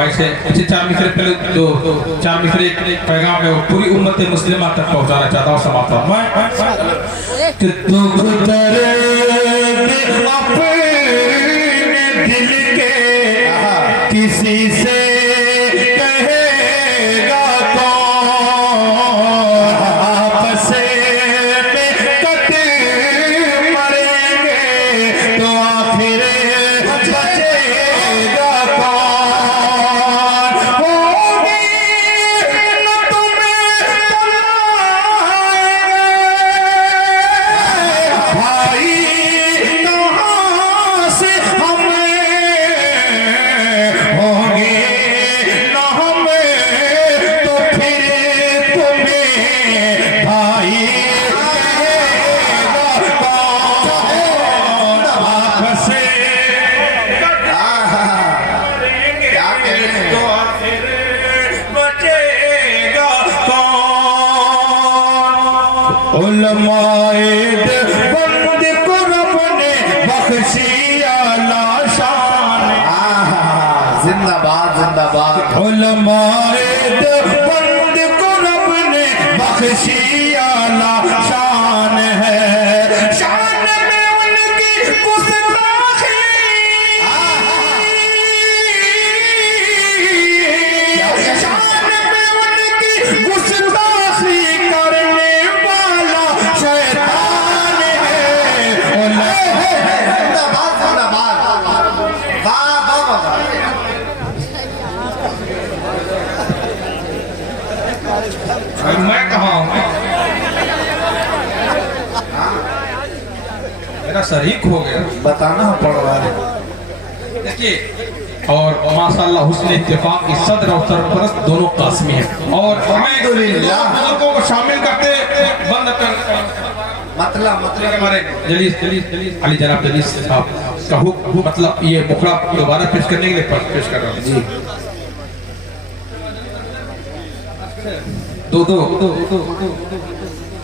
भाई से अच्छे 4 मिसरे पहले जो 4 मिसरे पैगाम है वो पूरी उम्मत मुस्लिमा तक पहुंचाना चाहता हूँ। समाप्त मैं कि दुख दर्द अपने दिल के किसी से कहेगा कौन, आपस में कट मरेंगे तो आखिर बचेगा कौन। होगी न तुम्हें भाई कहाँ से हमें होंगे न हमें तो फिर तुम्हें भाई कहेगा कौन। आपस से मरेंगे तो आखिर बचेगा कौन। उलमाए बंद को रब ने बख्शी आला शान। जिंदाबाद जिंदाबाद। उलमाए बंद को रब ने बख्शी आला शान है। शान में उनकी गुस्ताखी, शान में उनकी गुस्ताखी करने वाला शैतान है। जिंदाबाद जिंदाबाद। वाह वाह वाह। मैं कहाँ हूँ? मेरा शरीक हो गया। बताना पड़ रहा है। देखिए और माशाल्लाह हुस्न इत्तेफाक की सदर और सरपरस्त दोनों कास्मी हैं और हमें बुजुर्गों को शामिल करते बंद कर मतलब हमारे जलीस अली जनाब जलीस साहब का हुक्म मतलब ये मुखड़ा दोबारा पेश करने के लिए पेश कर रहा हूँ जी। दो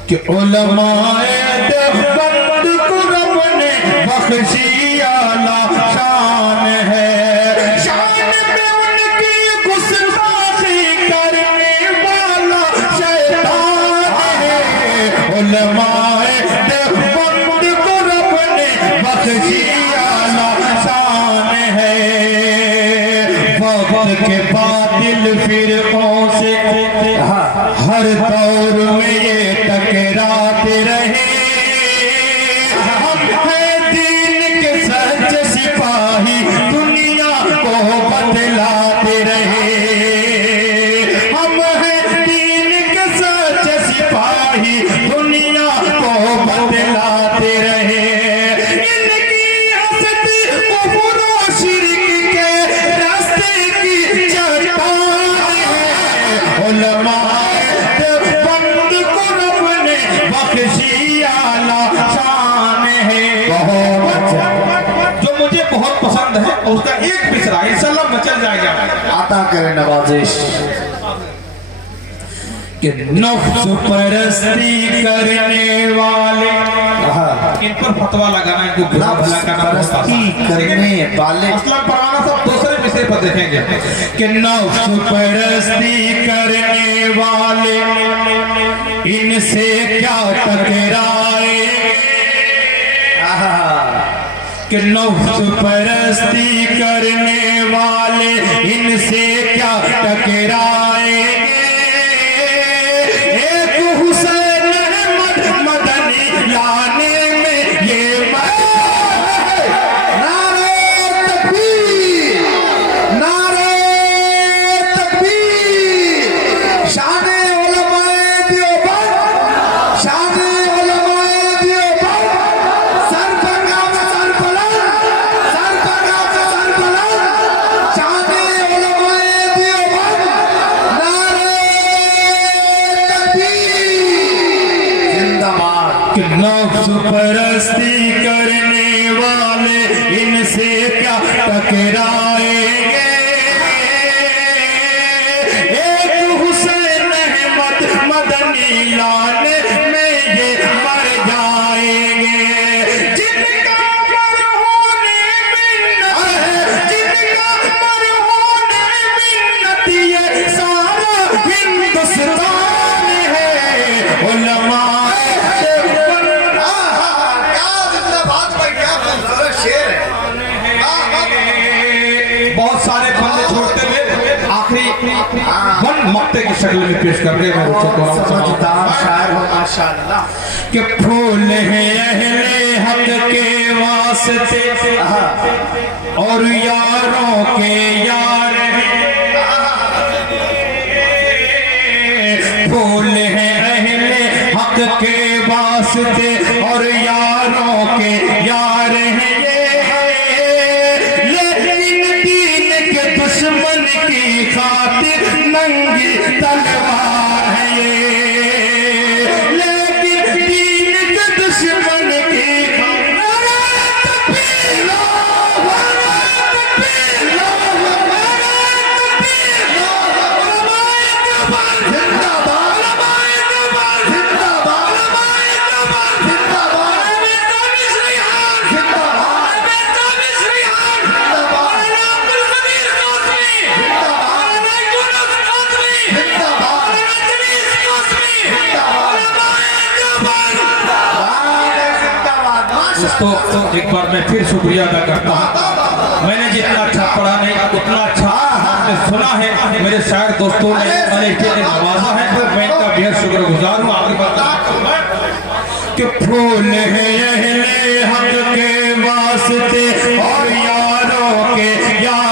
कि उलमाए देवबंद को रब ने बख्शी आला शान है। शान में उनकी गुस्ताखी करने वाला शैतान है। उलमाए देवबंद को रब ने बख्शी आला शान है। वक्त के बातिल फिरकों से हर दौर में ये टकराते रहे। हम हैं दीन के सच सिपाही, दुनिया को बतलाते रहे। हम हैं दीन के सच सिपाही, दुनिया को बतलाते रहे। इनकी हसती कुफ्र और शिर्क के रास्ते की चट्टान है। उलमाए देवबंद को रब ने बख्शी आला शान है। जो मुझे बहुत पसंद है और उसका एक मिसरा इंशाल्लाह मचल जाएगा। आता करे नवाजिश। कि नफ्स परस्ती करने वाले इन पर फतवा लगाना, इनको बुरा भला करना बहुत आसान परस्ती है। करने वाले असलम परवाना सब दूसरे मिसरे पर देखेंगे कि नफ्स परस्ती करने वाले इनसे क्या टकराए। कि नफ्स परस्ती करने वाले इनसे क्या टकराए। एक हुसैन अहमद मदनी लाने में ये नारे तकबीर, नारे तकबीर। शाने उलमाए देवबंद, शाने उलमाए देवबंद। सर पर गाम सर बुलंद, सर पर गाम सर बुलंद। शाने उलमाए देवबंद, नारे तकबीर। जिंदाबाद। कि नफ्स परस्ती करने वाले इनसे क्या टकराएंगे। एक हुसैन अहमद मदनी लाने में ये मर जाएंगे। जिनका मर होने में न है, जिनका मर होने में मक्ते की शक्ल में पेश करके मैं रुचो को समझदार शायर हो माशाअल्लाह कि फूल है अहले हक के वास्ते और यारों के यार हैं फूल है अहले हक के वास्ते और यारों के यार हैं दुश्मन की खातिर नंगी तलवार है ये लेकिन दीन के दुश्मन की तो एक बार मैं फिर शुक्रिया अदा करता हूँ मैंने जितना अच्छा पढ़ा नहीं उतना अच्छा आपने सुना है मेरे शायर दोस्तों ने नवाजा है तो मैं इनका बेहद शुक्रगुजार हूँ आगे बढ़ता कि फूल है अहले हक के वास्ते और यारों के यार